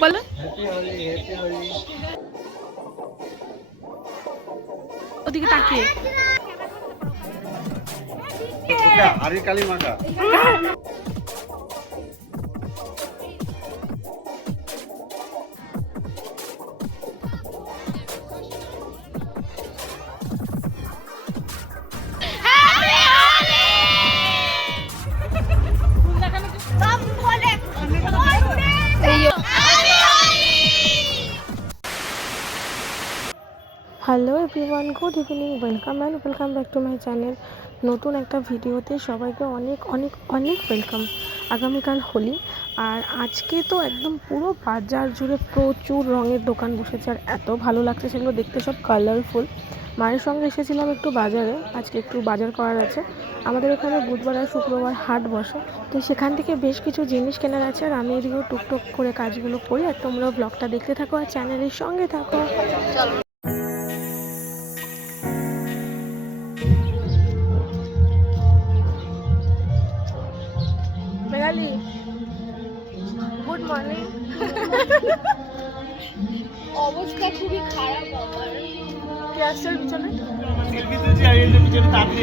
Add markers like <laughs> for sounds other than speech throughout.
বলো। ওদিকে তাকিয়ে। আরে কালী মাখা। Everyone good evening welcome and welcome back to my channel নতুন একটা ভিডিওতে সবাইকে অনেক অনেক অনেক ওয়েলকাম আগামীকাল হোলি, আর আজকে তো একদম পুরো বাজার জুড়ে প্রচুর রঙের দোকান বসেছে, আর এত ভালো লাগছে সেগুলো দেখতে সব কালারফুল মায়ের সঙ্গে এসেছিলাম একটু বাজারে, আজকে একটু বাজার করার আছে। আমাদের এখানে বুধবার আর শুক্রবার হাট বসে, তো সেখান থেকে বেশ কিছু জিনিস কেনার আছে, আর আমি এদিকেও টুকটুক করে কাজগুলো করি, আর তোমরা ব্লগটা দেখতে থাকো আর চ্যানেলের সঙ্গে থাকো।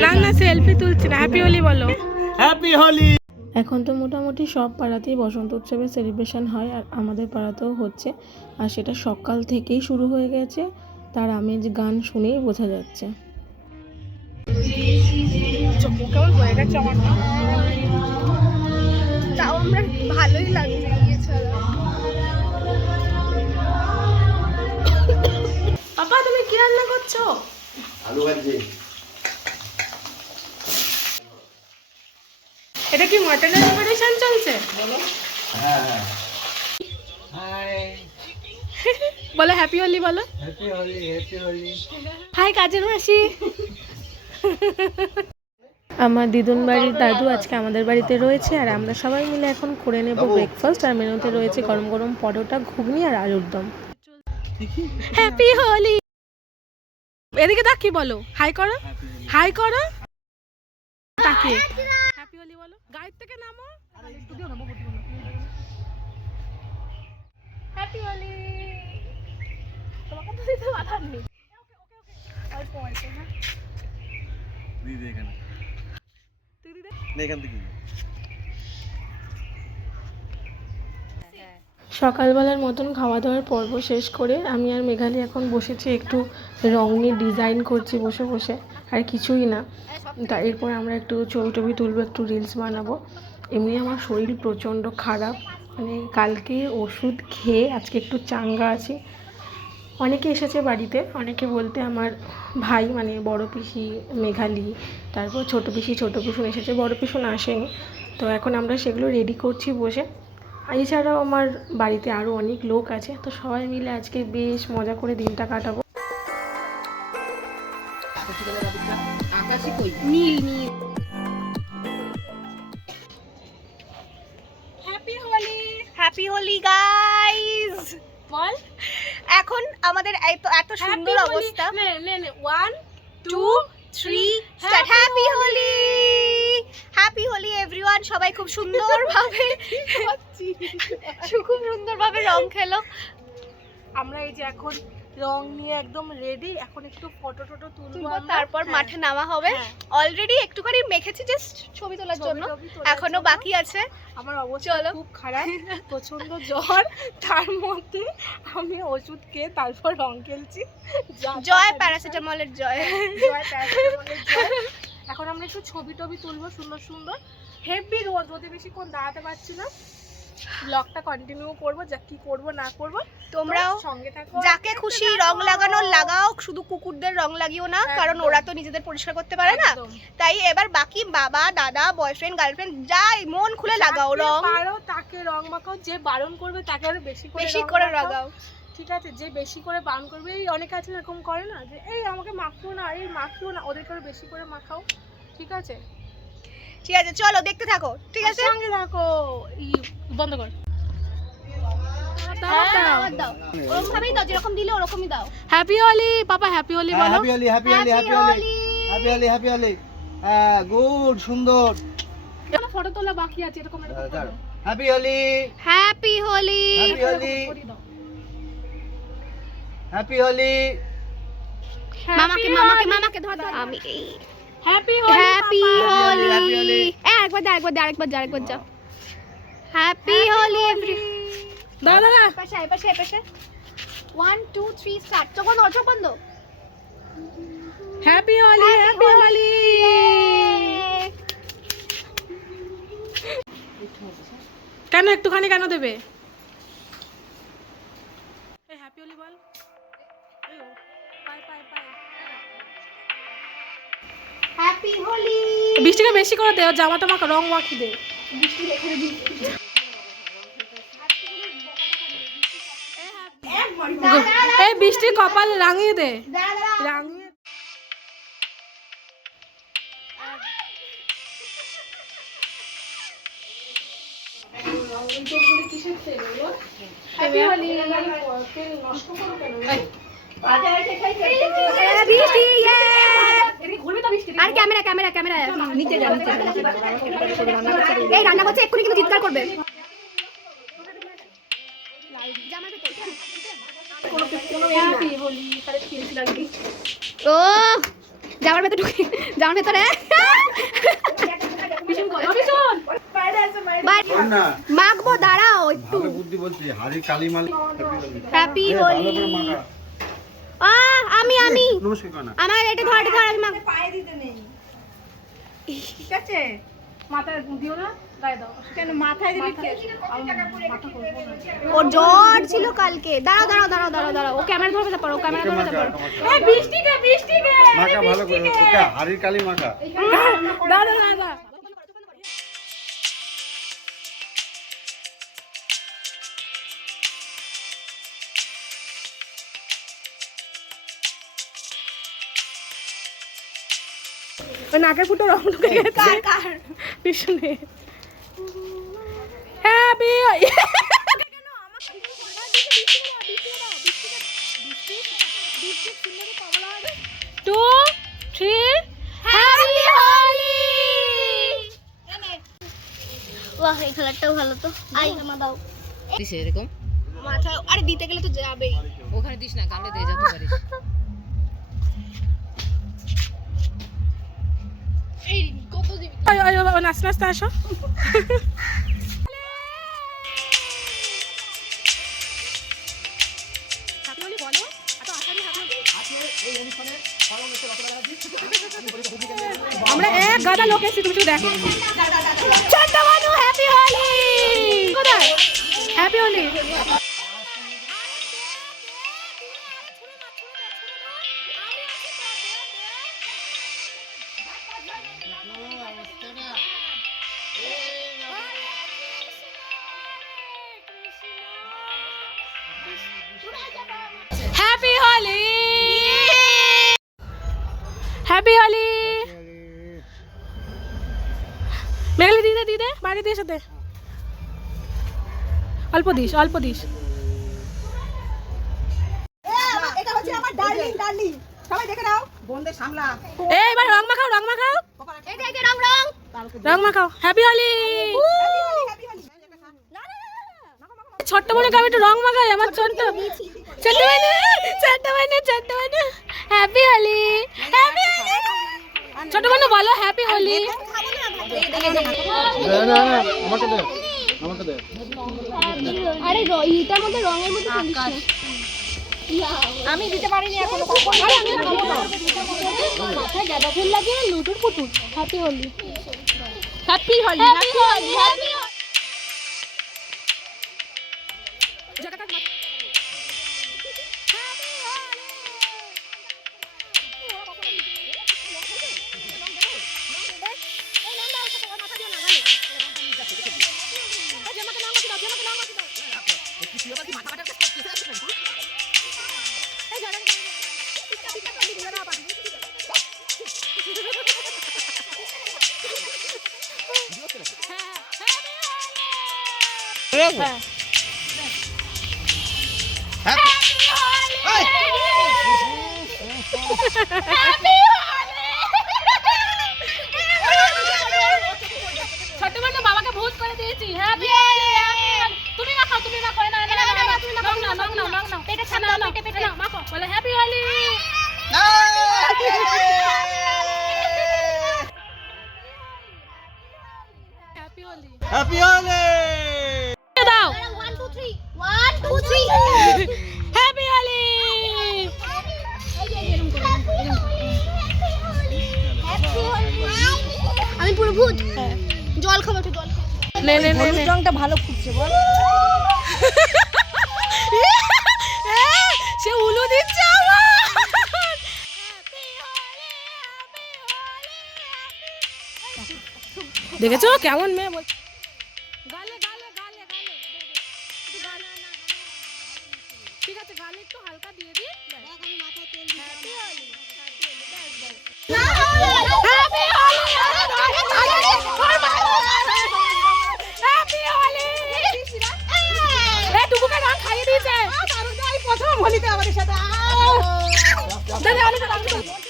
না না সেলফি তুলছি না হ্যাপি হোলি বলো। হ্যাপি হোলি এখন তো মোটামুটি সব পাড়াতেই বসন্ত উৎসবের সেলিব্রেশন হয় আর আমাদের পাড়াতেও হচ্ছে। আর সেটা সকাল থেকেই শুরু হয়ে গেছে তার আমেজ গান শুনেই বোঝা যাচ্ছে। হয়ে ভালোই লাগছে পাপা তুমি কি রান্না করছ? আলু ভাজি। এটা কি মাটনের অপারেশন চলছে? হ্যাঁ হ্যাঁ। হাই বলো হ্যাপি হোলি বলো। Happy Holi happy Holi. Hi কাজের মাসি। আমার দিদুন বাড়ির দাদু আজকে আমাদের বাড়িতে রয়েছে আর আমরা সবাই মিলে এখন করে নেব ব্রেকফাস্ট আর মেনুতে রয়েছে গরম গরম পরোটা ঘুগনি আর আলুর দম। হ্যাপি হোলি এদিকে তাকি বলো? হাই করো। হাই করো। তাকিয়ে হ্যাপি হোলি বলো। গাড়ি থেকে নামো। হ্যাপি হোলি তোমাকে তো দিতে বাধার নেই। অল্প অল্প হ্যাঁ দিদি এখানে। তুই দিদে না এখান থেকে। সকালবেলার মতন খাওয়া দাওয়ার পর্ব শেষ করে আমি আর মেঘালি এখন বসেছি একটু রং নিয়ে ডিজাইন করছি বসে বসে, আর কিছুই না। তা এরপর আমরা একটু ছবি টবি তুলবো, একটু রিলস বানাবো। এমনি আমার শরীর প্রচণ্ড খারাপ। মানে কালকে ওষুধ খেয়ে আজকে একটু চাঙ্গা আছি। অনেকে এসেছে বাড়িতে, অনেকে বলতে আমার ভাই মানে বড় পিসি মেঘালি, তারপর ছোটো পিসি, ছোটো পিসুন এসেছে, বড় পিসুন আসেনি। তো এখন আমরা সেগুলো রেডি করছি বসে। এছাড়াও আমার বাড়িতে আরও অনেক লোক আছে তো সবাই মিলে আজকে বেশ মজা করে দিনটা কাটাবো। নীল নীল। Happy Holi happy Holi guys বল। এখন আমাদের এত এত সুন্দর অবস্থা। নে নে নে। One two three start happy Holi happy Holi everyone সবাই খুব সুন্দরভাবে খুব সুন্দরভাবে রং খেলো। আমরা এই যে এখন রং নিয়ে একদম রেডি এখন একটু ফটো টটো তুলবো। তারপর হ্যাঁ। মাঠে নামা হবে। হ্যাঁ। অলরেডি একটুখানি মেখেছি জাস্ট ছবি তোলার জন্য। এখনও বাকি আছে। আমার অবস্থা খুব খারাপ প্রচণ্ড জ্বর। তার মধ্যে আমি ওষুধ খেয়ে তারপর রং খেলছি। জয় প্যারাসিটামলের জয়। জয় প্যারাসিটামলের জয়। এখন আমরা একটু ছবি টবি তুলবো সুন্দর সুন্দর। হেভি রোদ রোদে বেশিক্ষণ দাঁড়াতে পারছি না। ব্লগটা কন্টিনিউ করব যা কি করব না করব। তোমরাও সঙ্গে থাকো। যাকে খুশি রং লাগানোর লাগাও শুধু কুকুরদের রং লাগিও না কারণ ওরা তো নিজেদের পরিষ্কার করতে পারে না। তাই এবার বাকি বাবা দাদা বয়ফ্রেন্ড গার্লফ্রেন্ড যাই মন খুলে লাগাও রং। পারো তাকে রং মাখাও যে বারণ করবে তাকে আরও বেশি করে বেশি করে লাগাও। ঠিক আছে যে বেশি করে পান করবে এই অনেকে আছে না এরকম করে না যে এই আমাকে মাখিও না এই মাখিও না ওদেরকে আরও বেশি করে মাখাও। ঠিক আছে? ঠিক আছে চলো দেখতে থাকো ঠিক আছে? সঙ্গে থাকো বন্ধ কর। হ্যাঁ, happy Holi papa happy Holi বলো। Happy Holi happy Holi happy Holi happy Holi happy Holi হ্যাঁ গুড সুন্দর। ফটো তোলা বাকি আছে এরকম happy Holi happy Holi happy Holi happy Holi মামাকে মামাকে মামাকে ধর ধর। আমি হ্যাপি হোলি হ্যাপি হোলি এ আরেকবার দে আরেকবার দে আরেকবার দে আরেকবার যা হ্যাপি হোলি এভরি দাদা দাদা। পাশে আয় পাশে পাশে। ওয়ান টু থ্রি স্টার্ট চোখ বন্ধ চোখ বন্ধ হ্যাপি হোলি হ্যাপি হোলি কেন একটুখানি কেন দেবে? হ্যাপি হোলি বৃষ্টিকে বেশি করে দে জামা টামা রং মাখি দে। এই বৃষ্টির কপাল রাঙিয়ে দে। রাঙিয়ে হ্যাপি হোলি নষ্ট করো কেন আর ক্যামেরা ক্যামেরা ক্যামেরা। নিচে এই রান্না করছে এক্ষুনি কিন্তু চিৎকার করবে। ও জামার ভেতর ঢুকে জামার ভেতরে। মাখবো দাঁড়াও একটু। হ্যাপি হোলি আ আমি আমি। নমস্কার আমার এটা ধর ধর আমি মাখ- মাথা দিও না গায়ে কেন মাথায় দিবি মাথা করব না ওর জ্বর ছিল কালকে। দাঁড়াও দাঁড়াও দাঁড়াও দাঁড়াও দাঁড়াও। ও ক্যামেরা ধরবে তারপর ও ক্যামেরা ধরবে তারপর মাখা। বৃষ্টিকে বৃষ্টিকে মাখা ভালো করে হাড়ির কালি মাখা। দাদা দাদা ওই নাকের ফুটো রং ঢুকে গেছে। পিছনে। Happy two three happy Holi বাহ এই কালারটাও ভালো তো। আই আমা দাও। দিস এরকম? মাথা আরে দিতে গেলে তো যাবেই। ওখানে দিস না গালে দিয়ে যেতে পারিস। <laughs> এই কত দিবি? নাচতে নাচতে আসো। আমরা এক গাদা লোক এসেছি তুমি দেখো। হ্যাপি হোলি কোথায়? Happy Holi happy Holi happy Holi মেঘলি দিদে দিদে বাইরে দিয়ে সাথে অল্প দিস অল্প দিস। এটা হচ্ছে আমার ডার্লিং ডার্লিং সবাই দেখে নাও। বন্ধে সামলা। এই এবার রং মাখাও রং মাখাও রং মাখাও হ্যাপি হোলি ছোট্ট মনে আমি একটু রং মাখাই আমার ছোট্ট। ছোট্ট মানে ছোট্ট মানে ছোট্ট মানে হ্যাপি হোলি হ্যাপি হোলি ছোট্ট মানে বলো হ্যাপি হোলি আমাকে দে আমাকে দে। আরে র- ইটার মধ্যে রঙের মধ্যে আমি দিতে পারিনি এখনও আরে আমি খাব না। মাথায় গাঁদা ফুল লাগিয়ে লুটুর পুটুর। Happy Holi happy Holi happy Holi লাগবে হ্যাঁ। হ্যাঁ। ছোটবেলা বাবাকে ভূত করে দিয়েছি। হ্যাঁ নে নে নে রংটা ভালো বল। সে উলু দিচ্ছে দেখেছ? কেমন মেয়ে Dadah, dadah, dadah, dadah, dadah, dadah,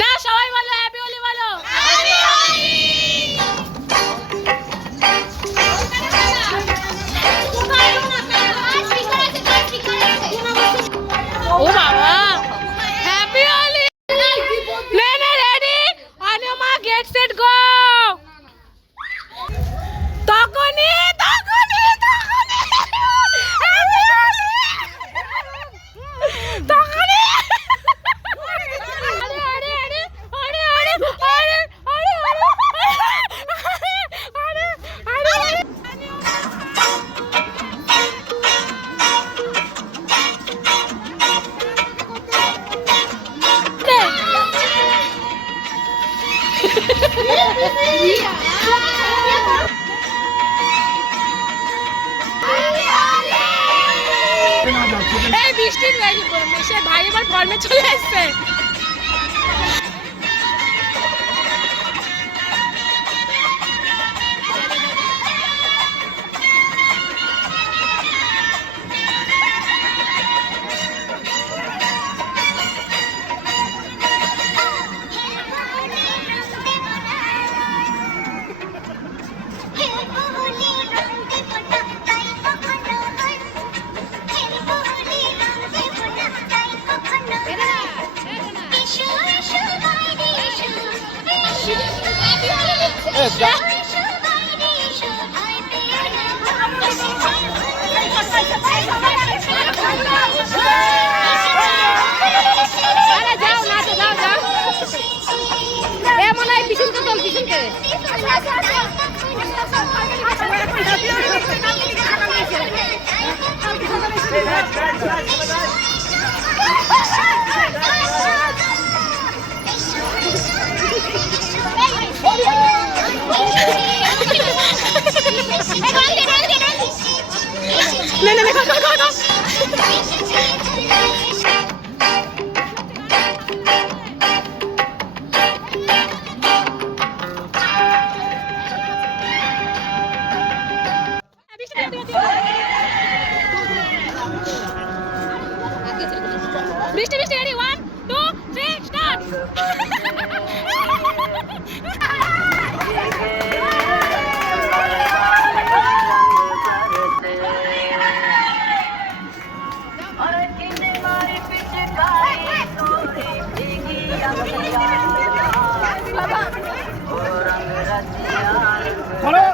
না সবাই এ মনে হয় পিছনকে চল পিছনকে। না না না। これ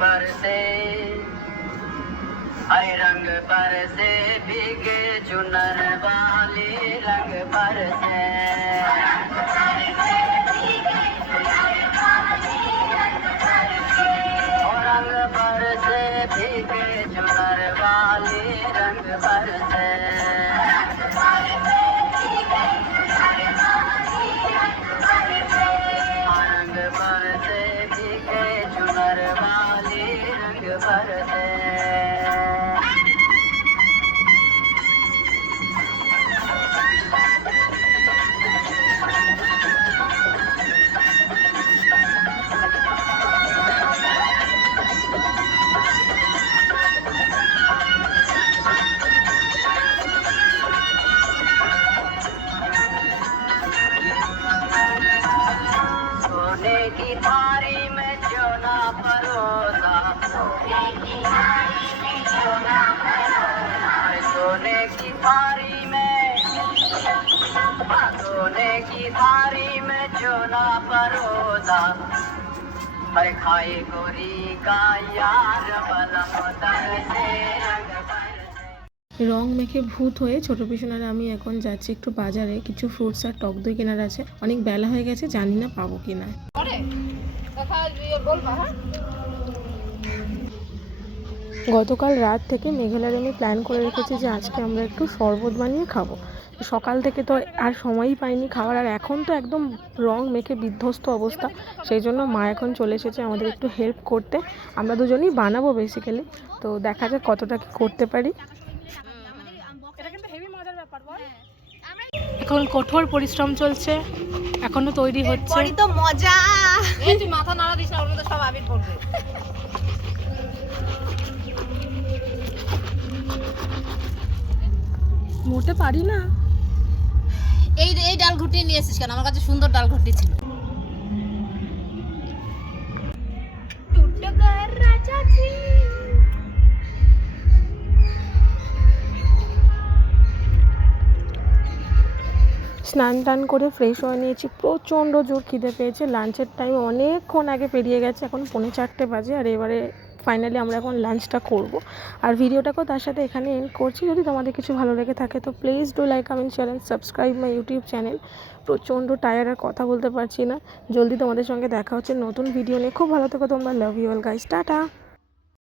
पर से अरे रंग पर से भीगे चुनर वाले रंग पर से की थारी में चोना परोसा पर खाए गोरी का यार बलम दर से रंग पर से। রং মেখে ভূত হয়ে ছোট পিছনার আমি এখন যাচ্ছি একটু বাজারে কিছু ফ্রুটস আর টক দই কেনার আছে অনেক বেলা হয়ে গেছে জানি না পাবো কি না গতকাল রাত থেকে মেঘালয়ের আমি প্ল্যান করে রেখেছি যে আজকে আমরা একটু শরবত বানিয়ে খাবো সকাল থেকে তো আর সময়ই পাইনি খাওয়ার আর এখন তো একদম রং মেখে বিধ্বস্ত অবস্থা। সেই জন্য মা এখন চলে এসেছে আমাদের একটু হেল্প করতে। আমরা দুজনেই বানাবো বেসিক্যালি তো দেখা যাক কতটা কি করতে পারি। এটা কিন্তু হেভি মজার ব্যাপার বল। এখন কঠোর পরিশ্রম চলছে। এখনও তৈরি হচ্ছে। তো মজা। এই মাথা নাড়া দিস না ওর সব আবির পড়বে। মোটে পারি না। এই এই ডাল ঘুটি নিয়ে এসেছিস কেন? আমার কাছে সুন্দর ডাল ঘুটি ছিল। স্নান টান করে ফ্রেশ হয়ে নিয়েছি। প্রচণ্ড জোর খিদে পেয়েছে। লাঞ্চের টাইম অনেকক্ষণ আগে পেরিয়ে গেছে। এখন পৌনে চারটে বাজে আর এবারে ফাইনালি আমরা এখন লাঞ্চটা করব। আর ভিডিওটাকেও তার সাথে এখানে এন্ড করছি। যদি তোমাদের কিছু ভালো লেগে থাকে, তো please do like comment channel subscribe my YouTube channel প্রচণ্ড টায়ার আর কথা বলতে পারছি না। জলদি তোমাদের সঙ্গে দেখা হচ্ছে নতুন ভিডিও নিয়ে। খুব ভালো থেকো তোমরা। Love you all guys tata.